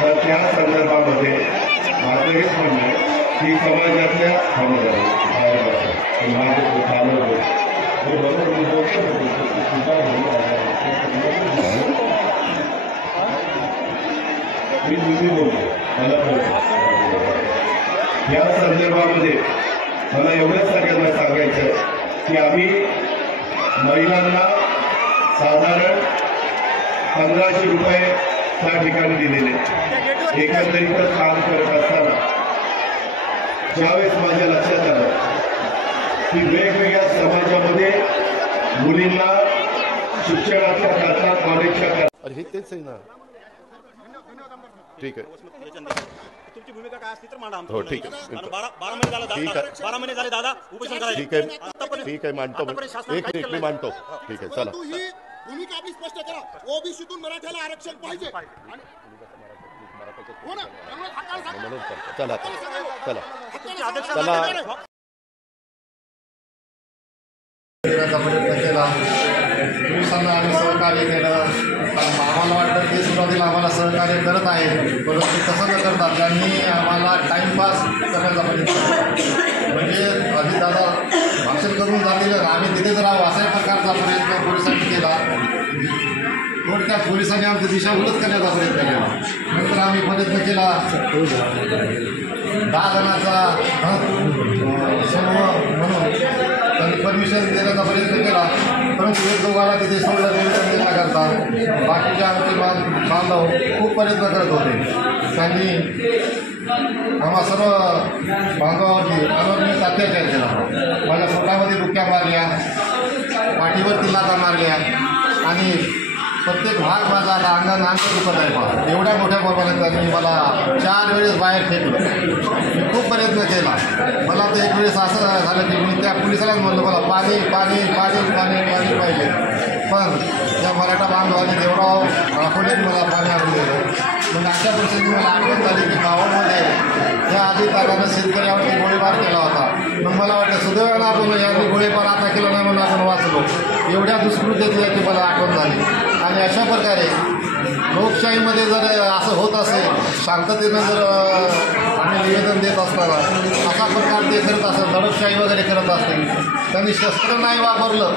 तर त्या संदर्भामध्ये माझं हेच म्हणणं आहे की समाजातल्या या संदर्भामध्ये मला एवढंच सगळ्यांना सांगायचं की आम्ही महिलांना साधारण 1500 रुपये त्या ठिकाणी दिलेले. एकंदरीतच काम करत असताना ज्यावेळेस माझ्या लक्षात आलं की वेगवेगळ्या समाजामध्ये मुलींना शिक्षणाच्या करता कॉलेजच्या करता हे तेच आहे ना. ठीक आहे, तुमची भूमिका काय असली तर मांडा. हो ठीक आहे. 12 महिने झाले दादा, 12 महिने झाले दादा उपोषण करायचं. ठीक आहे मांडतो. एक मिनिट मी मांडतो. ठीक आहे, चला. भूमिका आपली स्पष्ट करा. ओबीसीतून मराठ्याला आरक्षण पाहिजे. हो ना, चला चला चला. प्रयत्न केला, पोलिसांना आम्ही सहकार्य केलं. आम्हाला वाटतं ते सुरुवातीला आम्हाला सहकार्य करत आहे, परंतु तसं न करता त्यांनी आम्हाला टाईमपास करण्याचा प्रयत्न केला. म्हणजे अजितदादा भाषण करून जातील आम्ही तिथेच राहू अशाही प्रकारचा प्रयत्न पोलिसांनी केला. थोडक्यात पोलिसांनी आमची दिशा उलट करण्याचा प्रयत्न केला. नंतर आम्ही प्रयत्न केला 10 जणांचा समूह म्हणून त्यांनी परमिशन देण्याचा प्रयत्न केला, परंतु एक दोघांना तिथे सोडलं देण्याकरता बाकीचे आमचे बांधव खूप प्रयत्न करत होते. त्यांनी आम्हा सर्व बांधवावरती अनवरत अत्याचार केला. माझ्या पोटामध्ये बुक्क्या मारल्या, पाठीवरती लाथा मारल्या आणि प्रत्येक भाग माझा आता अंगानं दुखत आहे. पहा एवढ्या मोठ्या प्रमाणात त्यांनी मला 4 वेळेस बाहेर फेकलं. मी खूप प्रयत्न केला. मला तर एक वेळेस असं झालं की मी त्या पोलिसालाच म्हणलं मला पाणी पाणी पाणी पाणी पाणी पाहिजे, पण त्या मराठा बांधवांनी देवराव राठोडेने मला पाणी आणून दिलं. मग अशा परिस्थितीत मला आठवण झाली की गावामध्ये त्या अजितदादानं शेतकऱ्यावरती गोळीबार केला होता. मग मला वाटतं सुदैवानं आपण यांनी गोळीबार आता केला नाही म्हणून आपण वाचलो. एवढ्या दुष्कृत्याची याची मला आठवण झाली. आणि अशा प्रकारे लोकशाहीमध्ये जर असं होत असेल, शांततेनं जर आम्ही निवेदन देत असताना असा प्रकार ते करत असेल, दडपशाही वगैरे करत असतील, त्यांनी शस्त्र नाही वापरलं,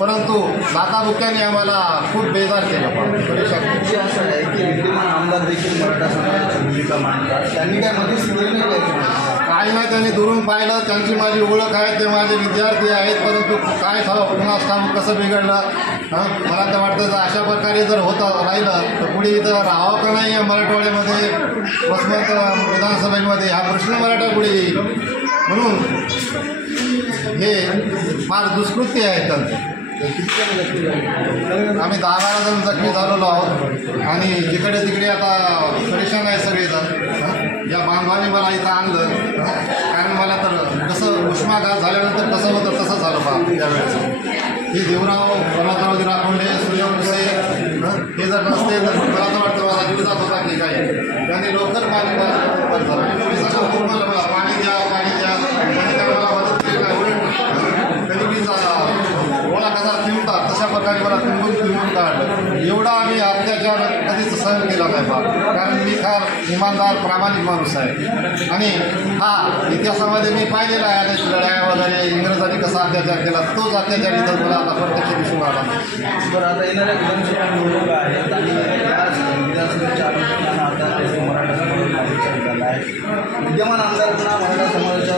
परंतु लाथाबुक्क्याने आम्हाला खूप बेजार केलं. असं आहे की विद्यमान आमदार देखील मराठा समाजाची भूमिका मांडतात, त्यांनी काय काही नाही, त्यांनी दुरून पाहिलं. त्यांची माझी ओळख आहे, ते माझे विद्यार्थी आहेत, परंतु काय पुन्हा ठाऊक कसं बिघडलं. मला तर वाटतं अशा प्रकारे जर होत राहिलं तर पुढे इथं राहावं का नाही या मराठवाड्यामध्ये, वसमत विधानसभेमध्ये हा प्रश्न मराठा पुढे येईल. म्हणून हे फार दुष्कृत्य आहे त्यांचं. आम्ही 10-12 जण जखमी झालेलो आहोत आणि जिकडे तिकडे आता परेशान आहे सगळेजण. या बांधवाने मला इथं आणलं, कारण मला तर कसं उष्माघात झाल्यानंतर कसं होतं तसं झालं बा त्यावेळेस. हे देवराव पर्वतरावजी राखोंडे, सूर्यवंशी हे जर नसते तर मला तर वाटतं माझा जीव जात होता की काय. त्यांनी लवकर पाणी पोलिसांना खूप मला पाणी द्या पाणी द्या, त्यांनी मला मदत केली नाही. कधी मी ओळा कसा पिळतात तशा प्रकारे मला पिळून काढलं. एवढा आम्ही अत्याचार कधीच सहन केला नाही बा, कारण मी फार इमानदार प्रामाणिक माणूस आहे. आणि हा इतिहासामध्ये मी पाहिलेला आहे अनेक लढाया वगैरे, इंग्रजांनी कसा अत्याचार केला तोच अत्याचार इथं मला आता प्रत्यक्ष दिसून आला. बरं, आता येणाऱ्या विधानसभा निवडणुका आहेत आणि याच विधानसभेच्या अनुषंगानं आता मराठा समाजाचा विचार झाला आहे. विद्यमान आमदारांना मराठा समाजाच्या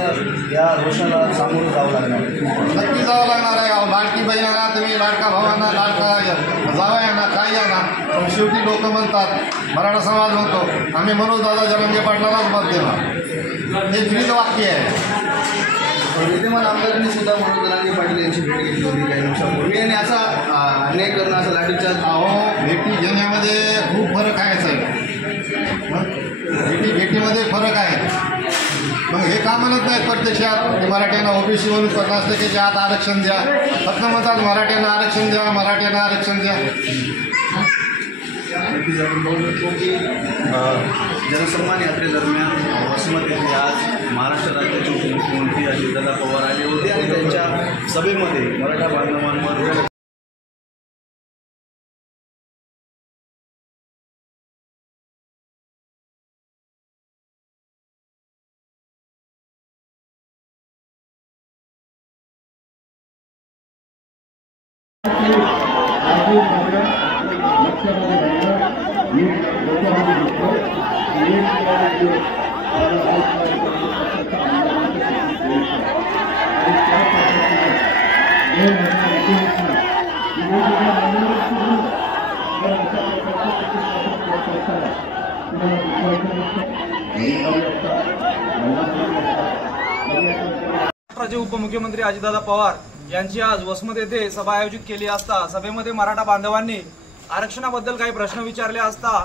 या रोषाला सामोरं जावं लागणार. नक्की जावं लागणार आहे. लाडकी बहिणांना तुम्ही लाडका भावांना लाडका जावयांना काय यांना, पण शेवटी लोक म्हणतात, मराठा समाज म्हणतो आम्ही मनोजदादा जरांगे पाटलांनाच मत देणार. हे ब्रीद वाक्य आहे. विद्यमान आमदारांनी सुद्धा मनोज जरांगे पाटील यांची भेट घेतली होती काही दिवसापूर्वी आणि असा अन्याय करणं, असं लाठीचार्ज. भेटी घेण्यामध्ये खूप फरक आहे साहेब. भेटीमध्ये फरक आहे. मग हे का म्हणत नाहीत प्रत्यक्षात मराठ्यांना ओबीसी म्हणून 50% आत आरक्षण द्या, फक्त म्हणतात मराठ्यांना आरक्षण द्या, मराठ्यांना आरक्षण द्या. जनसन्मान यात्रेदरम्यान वसमत येथे आज महाराष्ट्र राज्याचे उपमुख्यमंत्री अजितदादा पवार आले होते आणि त्यांच्या सभेमध्ये मराठा बांधवांवर महाराष्ट्राचे उपमुख्यमंत्री अजितदादा पवार यांची आज वसमत येथे सभा आयोजित केली असता सभेमध्ये मराठा बांधवांनी आरक्षणाबद्दल काही प्रश्न विचारले असता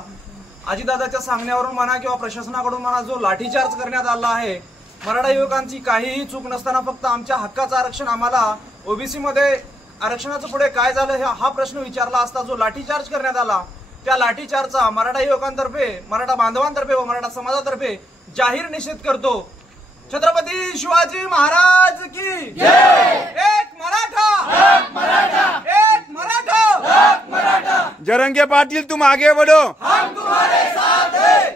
अजितदादाच्या सांगण्यावरून म्हणा किंवा प्रशासनाकडून म्हणा जो लाठीचार्ज करण्यात आला आहे, मराठा युवकांची काहीही चूक नसताना फक्त आमच्या हक्काचं आरक्षण आम्हाला ओबीसी मध्ये आरक्षणाचं पुढे काय झालं हा प्रश्न विचारला असता जो लाठीचार्ज करण्यात आला, त्या लाठीचार्जचा मराठा युवकांतर्फे, मराठा बांधवांतर्फे व मराठा समाजातर्फे जाहीर निषेध करतो। छत्रपती शिवाजी महाराज की जय। एक मराठा, एक मराठा, एक मराठा, एक मराठा। जरंगे पाटिल तुम आगे बढ़ो, हम तुम्हारे साथ हैं।